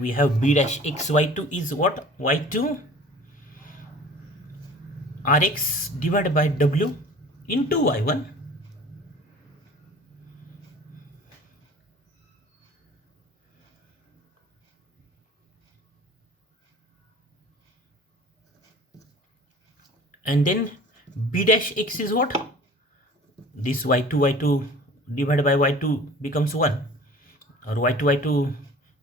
we have b dash x y2 is what? Y2 Rx divided by W into Y1 and then b dash x is what? This y2 divided by y2 becomes 1, or y2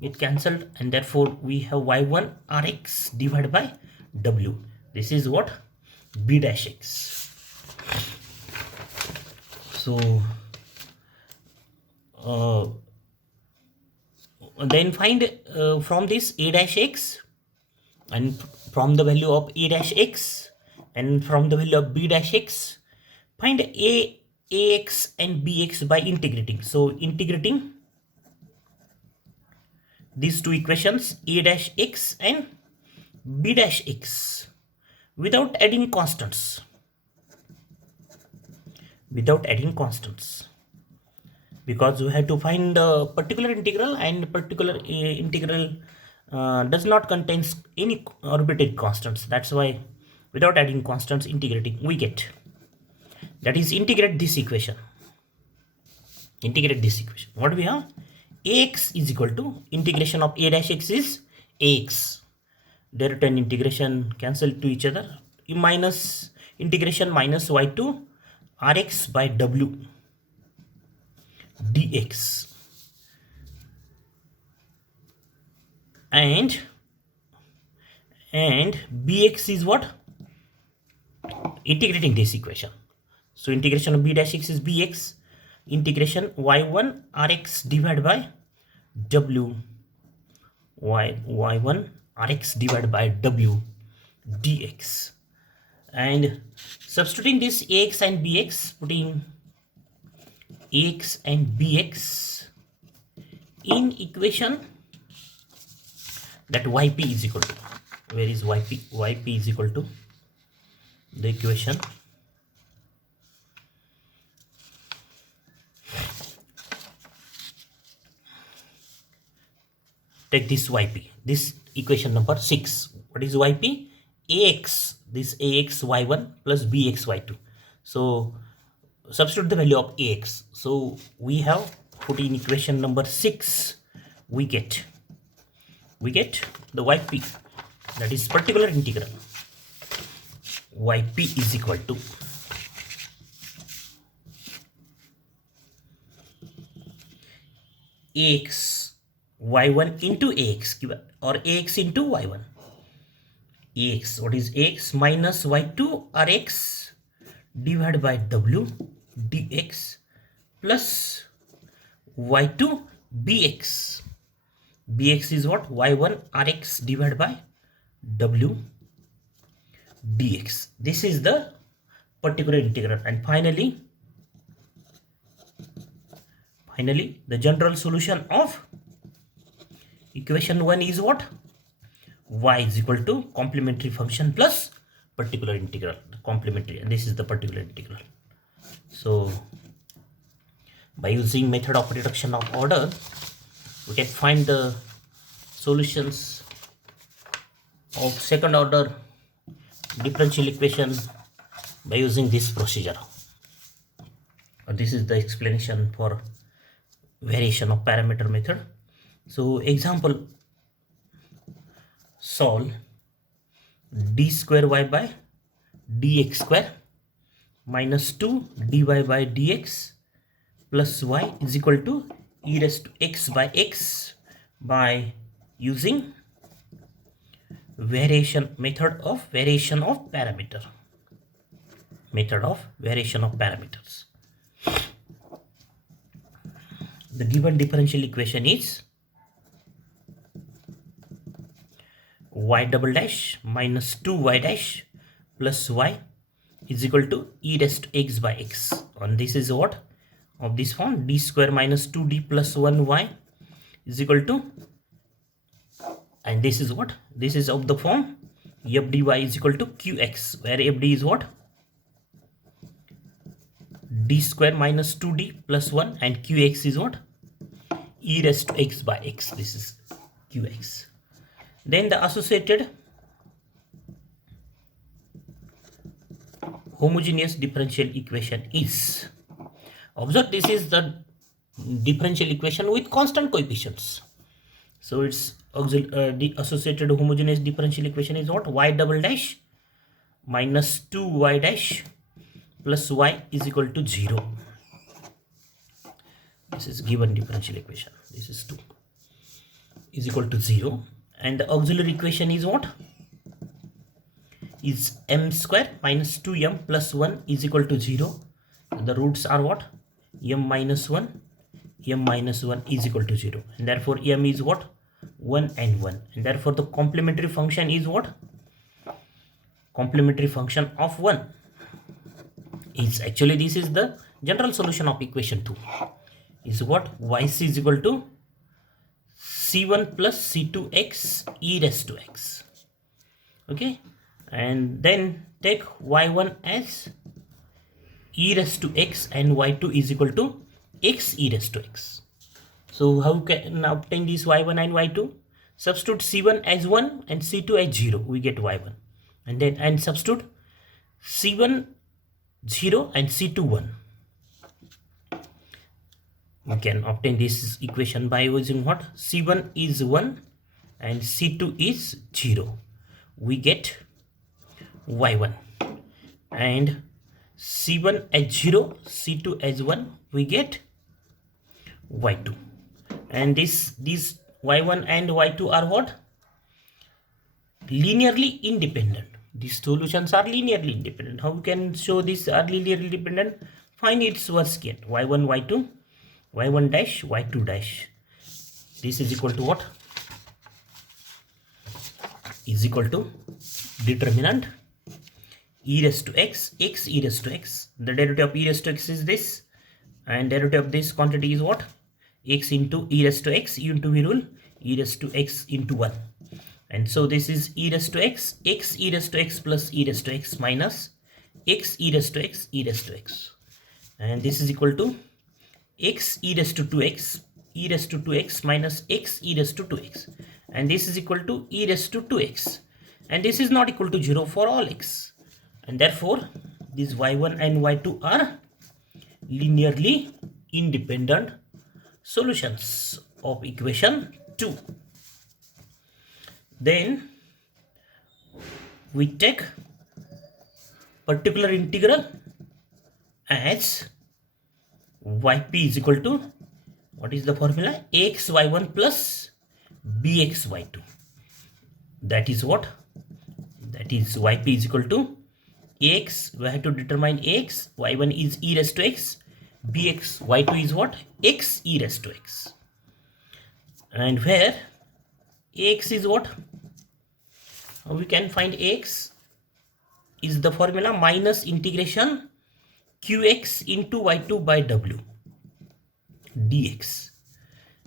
get cancelled, and therefore we have y1 Rx divided by W. This is what? B dash x. So then find from this a dash x, and from the value of a dash x and from the value of b dash x, find ax and bx by integrating. So integrating these two equations, a dash x and b dash x, without adding constants. Because we have to find the particular integral, and particular integral does not contain any arbitrary constants. That's why without adding constants, integrating, we get, that is, integrate this equation. What we have? Ax is equal to integration of a dash x is ax. Direct and integration cancel to each other. Minus integration minus y2 Rx by W dx, and bx is what? Integrating this equation. So integration of b dash x is bx, integration y1 Rx divided by W, y1 Rx divided by W dx, and substituting this ax and bx, putting ax and bx in equation, that yp is equal to, where is yp? Yp is equal to the equation take this yp, this equation number 6. What is yp? Ax, this ax y1 plus bx y2. So substitute the value of ax. So we have put in equation number 6, we get the yp, that is particular integral. Yp is equal to ax y1 into ax, or ax into y1. Ax, what is ax? Minus y2 Rx divided by W dx plus y2 bx. Bx is what? y1 Rx divided by W dx. This is the particular integral. And finally the general solution of equation 1 is what? Y is equal to complementary function plus particular integral, complementary, and this is the particular integral. So by using method of reduction of order, we can find the solutions of second order differential equation by using this procedure. This is the explanation for variation of parameter method. So example, solve d square y by dx square minus 2 dy by dx plus y is equal to e raised to x by x by using method of variation of parameters. The given differential equation is y double dash minus 2y dash plus y is equal to e raised to x by x. And this is what? Of this form, d square minus 2d plus 1y is equal to, and this is what? This is of the form f dy is equal to qx, where f d is what? D square minus 2d plus 1, and qx is what? E raised to x by x. This is qx. Then the associated homogeneous differential equation is, observe, this is the differential equation with constant coefficients. So its the associated homogeneous differential equation is what? Y double dash minus 2y dash plus y is equal to 0. This is given differential equation. This is 2 is equal to 0. And the auxiliary equation is what? Is m square minus 2m plus 1 is equal to 0. The roots are what? m minus 1 is equal to 0. And therefore m is what? 1 and 1. And therefore the complementary function is what? Complementary function of 1 is, actually this is the general solution of equation 2, is what? yc is equal to c1 plus c2x e raised to x. Okay, and then take y1 as e raised to x and y2 is equal to x e raised to x. So how can obtain this y1 and y2? Substitute c1 as 1 and c2 as 0, we get y1. And then substitute c1 0 and c2 1. We can obtain this equation by using what? c1 is 1 and c2 is 0. We get y1. And c1 as 0, c2 as 1, we get y2. And these y1 and y2 are what? Linearly independent. These solutions are linearly independent. How we can show this are linearly independent? Find its worst case. y1, y2, y1 dash, y2 dash. This is equal to what? Is equal to determinant e raised to x, x e raised to x. The derivative of e raised to x is this, and derivative of this quantity is what? X into e raised to x, into we rule e raised to x into 1. And so this is e raised to x e raised to x plus e raised to x minus x e raised to x e raised to x. And this is equal to x e raised to 2x e raised to 2x minus x e raised to 2x. And this is equal to e raised to 2x. And this is not equal to 0 for all x. And therefore, these y1 and y2 are linearly independent solutions of equation 2. Then we take particular integral as yp is equal to, what is the formula? Ax y1 plus bx y2. That is what? That is yp is equal to ax, we have to determine ax, y1 is e raised to x, bx y2 is what? X e raised to x. And where ax is what? We can find ax is the formula minus integration qx into y2 by w dx.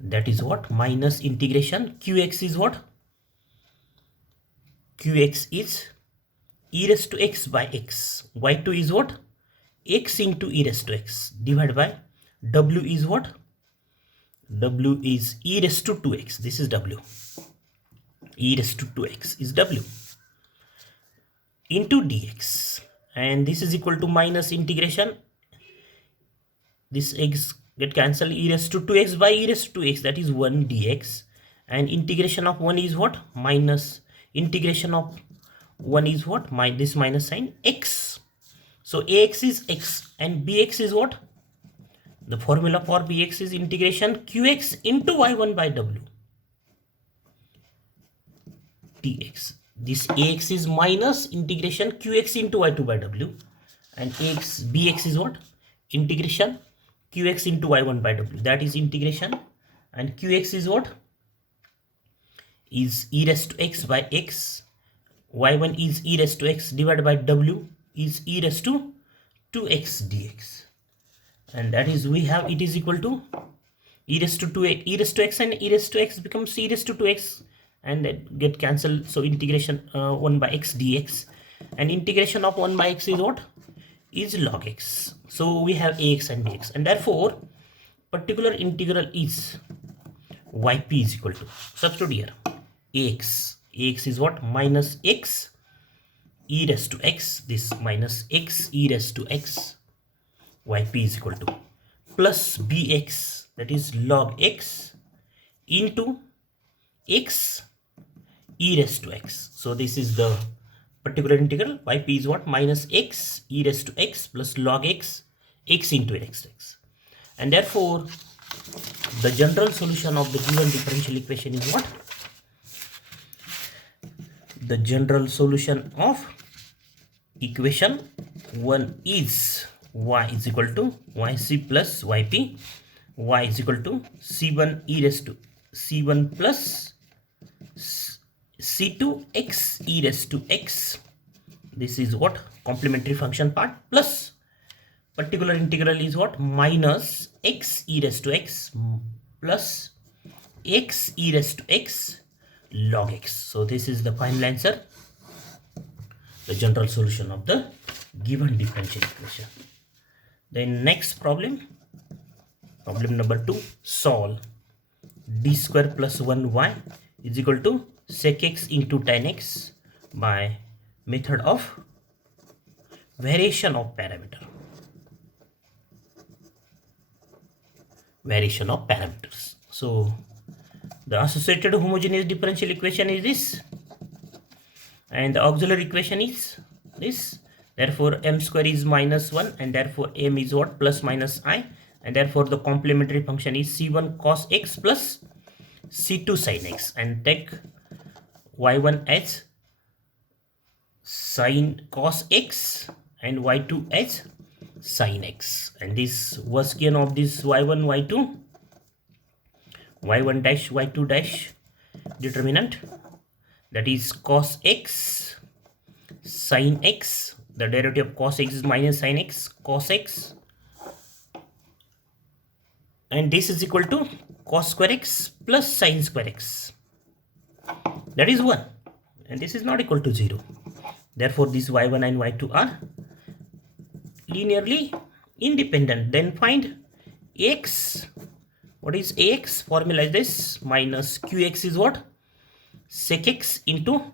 That is what? Minus integration qx is what? Qx is e raised to x by x. y2 is what? X into e raised to x divided by w is what? W is e raised to 2x. This is w. E raised to 2x is w into dx. And this is equal to minus integration. This x get cancelled, e raised to 2x by e raised to 2x, that is 1 dx. And integration of 1 is what? Minus integration of 1 is what? This minus sign x. So ax is x and bx is what? The formula for bx is integration qx into y1 by w dx. This ax is minus integration qx into y2 by w, and bx is what? Integration qx into y1 by w, that is integration, and qx is what? Is e raised to x by x, y1 is e raised to x divided by w is e raised to 2x dx. And that is, we have, it is equal to e raised to 2x, e raised to x and e raised to x becomes e raised to 2x, and that get cancelled. So integration 1 by x dx, and integration of 1 by x is what? Is log x. So we have ax and bx, and therefore particular integral is yp is equal to, substitute here, ax is what, minus x e raised to x, this minus x e raised to x, yp is equal to plus bx, that is log x into x e raised to x. So this is the particular integral. Yp is what, minus x e raised to x plus log x into x. And therefore the general solution of the given differential equation is what? The general solution of equation 1 is y is equal to yc plus yp, y is equal to c1 e raised to c1 plus c2 x e raised to x. This is what, complementary function part, plus particular integral is what, minus x e raised to x plus x e raised to x log x. So this is the final answer, the general solution of the given differential equation. Then next problem number 2, solve d square plus 1y is equal to sec x into tan x by method of variation of parameter. Variation of parameters. So the associated homogeneous differential equation is this, and the auxiliary equation is this. Therefore m square is minus 1, and therefore m is what, plus minus I, and therefore the complementary function is c1 cos x plus c2 sin x, and take y1 as sin cos x and y2 as sin x. And this Woskian of this y1 y2 dash y2 dash determinant, that is cos x sin x, the derivative of cos x is minus sin x cos x, and this is equal to cos square x plus sin square x, that is 1, and this is not equal to 0. Therefore this y1 and y2 are linearly independent. Then find x. What is ax? Formula is this, minus qx is what, sec x into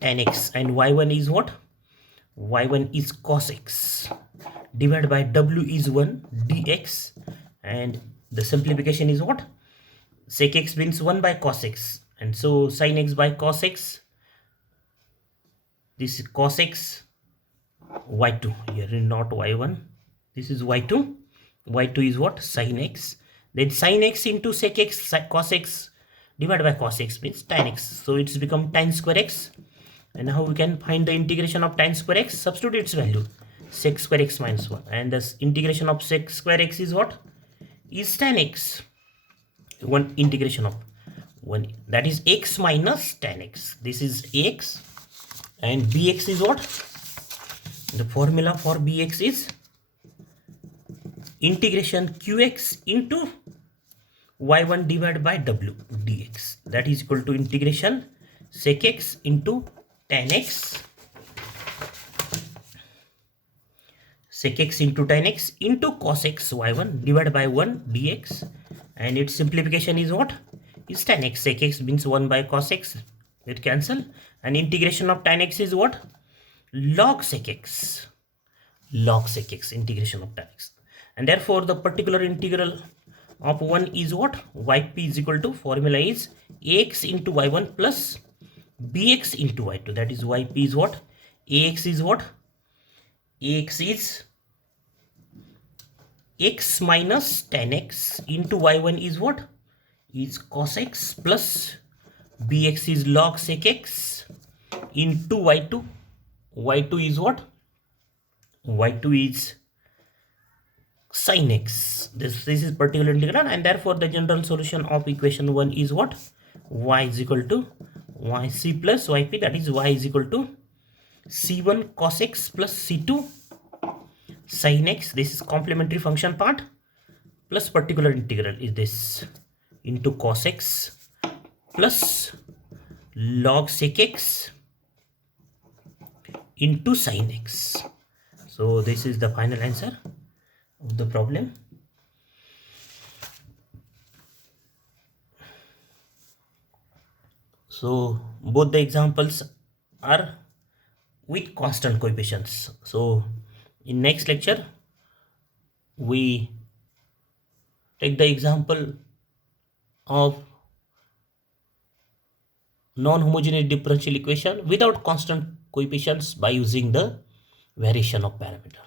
tan x, and y1 is what, y1 is cos x, divided by w is 1 dx, and the simplification is what, sec x means 1 by cos x, and so sin x by cos x, this is cos x, y2 here, not y1, this is y2 is what, sin x, then sin x into sec x cos x divided by cos x means tan x, so it's become tan square x. And now we can find the integration of tan square x, substitute its value, sec square x minus 1, and this integration of sec square x is what, is tan x, one integration of 1, that is x minus tan x, this is ax, and bx is what, the formula for bx is integration qx into y1 divided by w dx, that is equal to integration sec x into tan x, sec x into tan x into cos x y1 divided by 1 dx, and its simplification is what, is tan x, sec x means 1 by cos x, it cancel, and integration of tan x is what, log sec x, integration of tan x, and therefore the particular integral of 1 is what, yp is equal to, formula is ax into y1 plus bx into y2, that is yp is what, ax is what, ax is x minus tan x into y1 is what, is cos x plus bx is log sec x into y2 is what, y2 is sin x, this is particular integral, and therefore the general solution of equation 1 is what, y is equal to yc plus yp, that is y is equal to c1 cos x plus c2 sin x, this is complementary function part, plus particular integral is this into cos x plus log sec x into sin x. So this is the final answer of the problem. So both the examples are with constant coefficients. So in next lecture we take the example of non-homogeneous differential equation without constant coefficients by using the variation of parameter.